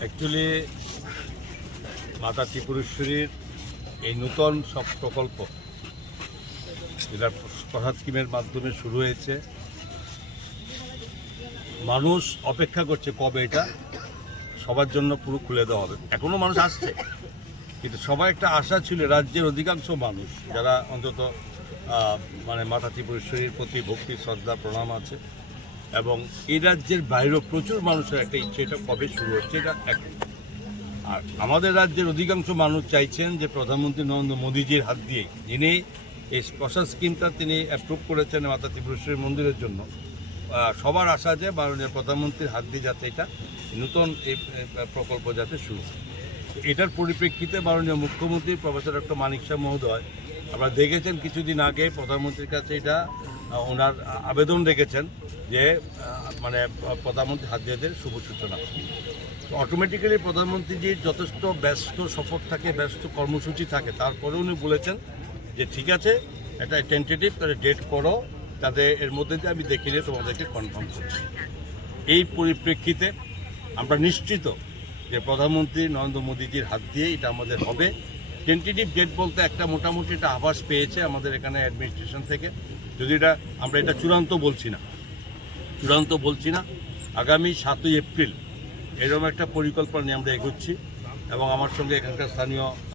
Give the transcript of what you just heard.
Actually মাতা ত্রিপুরেশ্বরীর এই নূতন সব প্রকল্প, যেটা প্রসাদ স্কিমের মাধ্যমে শুরু হয়েছে, মানুষ অপেক্ষা করছে কবে এটা, সবার জন্য পুরো খুলে দেওয়া হবে। এখনও মানুষ আসছে, কিন্তু সবাই একটা আশা ছিল রাজ্যের অধিকাংশ মানুষ, যারা অন্তত মানে মাতা ত্রিপুরেশ্বরীর প্রতি ভক্তি, শ্রদ্ধা, প্রণাম আছে এবং এই রাজ্যের বাইরেও প্রচুর মানুষের একটা ইচ্ছে, এটা কবে শুরু হচ্ছে এটা এক আর আমাদের রাজ্যের অধিকাংশ মানুষ চাইছেন যে প্রধানমন্ত্রী নরেন্দ্র মোদীজির হাত দিয়ে যিনি এই প্রসাদ স্কিমটা তিনি অ্যাপ্রুভ করেছেন মাতা ত্রিপুরেশ্বরী মন্দিরের জন্য সবার আশা যে মাননীয় প্রধানমন্ত্রীর হাত দিয়ে যাতে এটা নূতন এই প্রকল্প যাতে শুরু হয়। এটার পরিপ্রেক্ষিতে মাননীয় মুখ্যমন্ত্রী প্রফেসর ডক্টর মানিক শাহ মহোদয় আপনারা দেখেছেন কিছুদিন আগে প্রধানমন্ত্রীর কাছে এটা ওনার আবেদন রেখেছেন যে মানে প্রধানমন্ত্রী হাত দিয়ে দেন শুভ সূচনা। অটোমেটিক্যালি প্রধানমন্ত্রীজির যথেষ্ট ব্যস্ত সফর থাকে, ব্যস্ত কর্মসূচি থাকে। তারপরে উনি বলেছেন যে, ঠিক আছে, এটা টেন্টেটিভ তাহলে ডেট করো। তাতে এর মধ্যে দিয়ে আমি দেখে নিয়ে তোমাদেরকে কনফার্ম করছি। এই পরিপ্রেক্ষিতে আমরা নিশ্চিত যে প্রধানমন্ত্রী নরেন্দ্র মোদীজির হাত দিয়ে এটা আমাদের হবে। টেন্টেটিভ ডেট বলতে একটা মোটামুটি একটা আভাস পেয়েছে আমাদের এখানে অ্যাডমিনিস্ট্রেশন থেকে। যদি এটা, আমরা এটা চূড়ান্ত বলছি না। চূড়ান্ত বলছি না। আগামী সাতই এপ্রিল এরকম একটা পরিকল্পনা নিয়ে আমরা এগোচ্ছি এবং আমার সঙ্গে এখানকার স্থানীয়